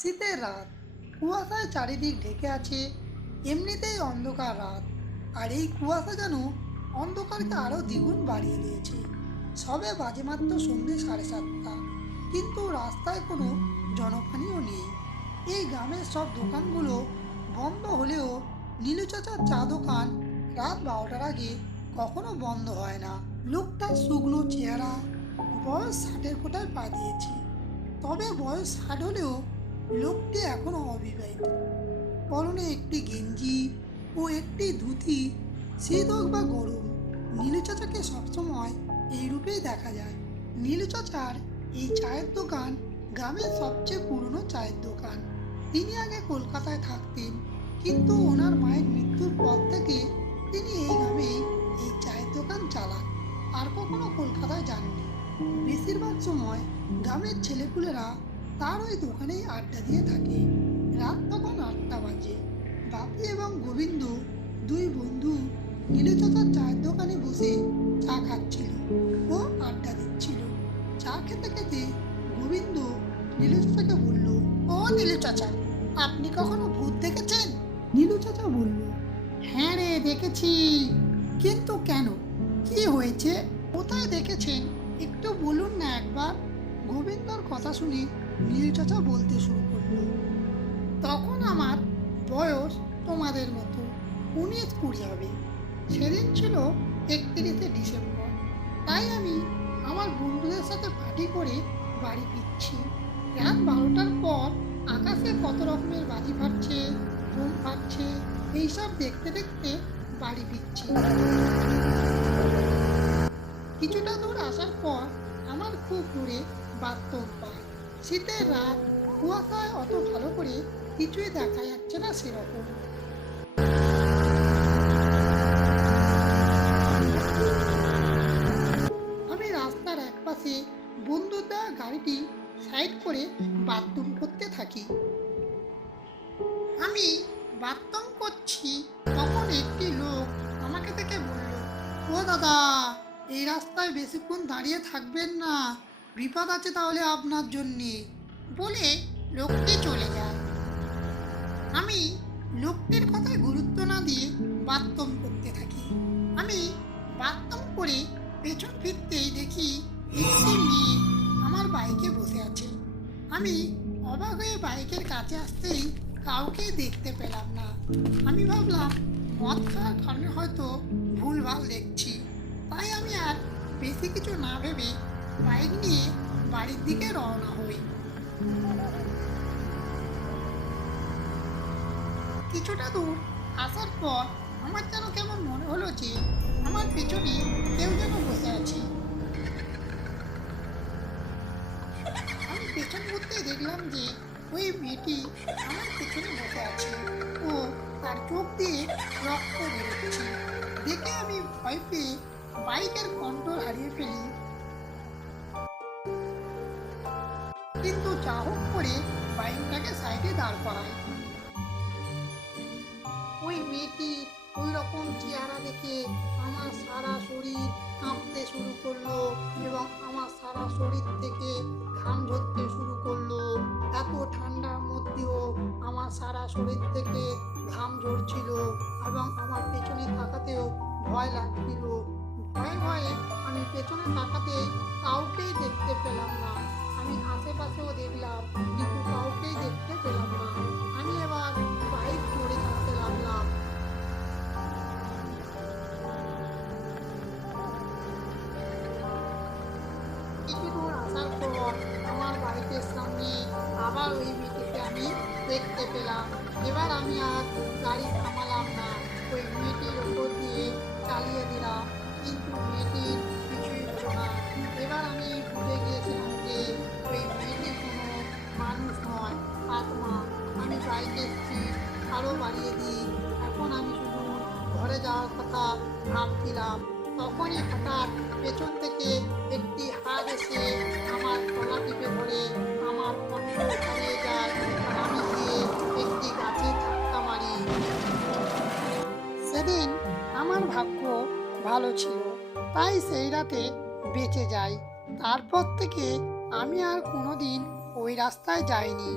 শীতের রাত, কুয়াশায় চারিদিক ঢেকে আছে। এমনিতেই অন্ধকার রাত, আর এই কুয়াশা যেন অন্ধকারকে আরও দ্বিগুণ বাড়িয়ে দিয়েছে। সবে বাজে মাত্র সন্ধ্যে 7:30, কিন্তু রাস্তায় কোনো জনপ্রাণীও নেই। এই গ্রামের সব দোকানগুলো বন্ধ হলেও নীলু চাচার চা দোকান রাত 12টার আগে কখনো বন্ধ হয় না। লোকটার শুকনো চেহারা, বয়স 60-এর কোঠায় পা দিয়েছে। তবে বয়স 60 হলেও লোকটি এখনো অবিবাহিত। পরনে একটি গেঞ্জি ও একটি ধুতি। শীত হোক বা গরম, নীলু চাচাকে সবসময় এই রূপেই দেখা যায়। নীলু চাচার এই চায়ের দোকান গ্রামের সবচেয়ে পুরনো চায়ের দোকান। তিনি আগে কলকাতায় থাকতেন, কিন্তু ওনার মায়ের মৃত্যুর পর থেকে তিনি এই গ্রামে এই চায়ের দোকান চালান, আর কখনো কলকাতায় যাননি। বেশিরভাগ সময় গ্রামের ছেলেপুলেরা তার ওই দোকানেই আড্ডা দিয়ে থাকে। রাত তখন 8টা বাজে। বাপি এবং গোবিন্দ, দুই বন্ধু, নীলু চাচার চায়ের দোকানে বসে চা খাচ্ছিল ও আড্ডা দিচ্ছিল। চা খেতে খেতে গোবিন্দ নীলু চাচাকে বলল, ও নীলু চাচা, আপনি কখনো ভূত দেখেছেন? নীলু চাচা বলল, হ্যাঁ রে, দেখেছি। কিন্তু কেন, কি হয়েছে, কোথায় দেখেছেন, একটু বলুন না একবার। গোবিন্দর কথা শুনে নীলু চাচা বলতে শুরু করলো, তখন আমার বয়স তোমাদের মতো, 19-20 হবে। সেদিন ছিল 31শে ডিসেম্বর। তাই আমি আমার বন্ধুদের সাথে পার্টি করে বাড়ি ফিরছি। রাত 12টার পর আকাশে কত রকমের বাজি ফাটছে, বোম ফাটছে, এইসব দেখতে দেখতে বাড়ি ফিরছি। কিছুটা দূর আসার পর আমার খুব দূরে বাথরুম পাই। শীতের রাত, কুয়াশায় অত ভালো করে কিছুই দেখা যাচ্ছে না সেরকম। আমি রাস্তার একপাশে বন্ধুর দেওয়া গাড়িটি সাইড করে বাথরুম করতে থাকি। আমি বাথরুম করছি, তখন একটি লোক আমাকে দেখে বলল, ও দাদা, এই রাস্তায় বেশিক্ষণ দাঁড়িয়ে থাকবেন না, বিপদ আছে তাহলে আপনার জন্যে, বলে লোকটি চলে যায়। আমি লোকটির কথায় গুরুত্ব না দিয়ে বাথরুম করতে থাকি। আমি বাথরুম করে পেছন ফিরতেই দেখি একটি মেয়ে আমার বাইকে বসে আছে। আমি অবাক হয়ে বাইকের কাছে আসতেই কাউকে দেখতে পেলাম না। আমি ভাবলাম মদ খাওয়ার কারণে হয়তো ভুলভাল দেখছি। তাই আমি আর বেশি কিছু না ভেবে বাইক নিয়ে বাড়ির দিকে রওনা হই। কিছুটা দূর আসার পর আমার যেন কেমন মনে হলো যে আমার পেছনে কেউ যেন বসে আছে। আমি পেছন ঘুরতে দেখলাম যে ওই মেয়েটি আমার পেছনে বসে আছে ও তার চোখ দিয়ে রক্ত বেরোচ্ছে। দেখে আমি ভয় পেয়ে বাইকের কন্ট্রোল হারিয়ে ফেলি, কিন্তু যা হোক করে বাইকটাকে সাইডে দাঁড় করাই। ওই মেয়েটি ওই রকম চেহারা দেখে আমার সারা শরীর কাঁপতে শুরু করলো এবং আমার সারা শরীর থেকে ঘাম ঝরতে শুরু করলো। এত ঠান্ডার মধ্যেও আমার সারা শরীর থেকে ঘাম ঝরছিল এবং আমার পেছনে তাকাতেও ভয় লাগছিল। ভয়ে ভয়ে আমি পেছনে তাকাতে কাউকেই দেখতে পেলাম না। আমি আশেপাশেও দেখলাম, কিন্তু কাউকেই দেখতে পেলাম না। আমি এবার বাইক জোরে চালাতে লাগলাম। কিছু দূর আসার পর আমার বাইকের সামনে আবার ওই মেয়েটিকে আমি দেখতে পেলাম। এবার আমি আর গাড়ি থামালাম না, ওই মেয়েটির ওপর দিয়ে চালিয়ে দিলাম, কিন্তু মেয়েটির কিছুই হলো না। এবার আমি ভুলে গিয়েছিলাম যে ওই মেয়েটি কোনো মানুষ নয়, আত্মা। আমি বাইকের স্পিড আরও বাড়িয়ে দিই। এখন আমি শুধু ঘরে যাওয়ার কথা ভাবছিলাম। তখনই হঠাৎ পেছন থেকে একটি হাত এসে আমার গলা টিপে ধরে আমার কণ্ঠ হারিয়ে যায়, আর আমি গিয়ে একটি গাছে ধাক্কা মারি। সেদিন আমার ভাগ্য ভালো ছিল, তাই সেই রাতে বেঁচে যাই। তারপর থেকে আমি আর কোনোদিন ওই রাস্তায় যাইনি।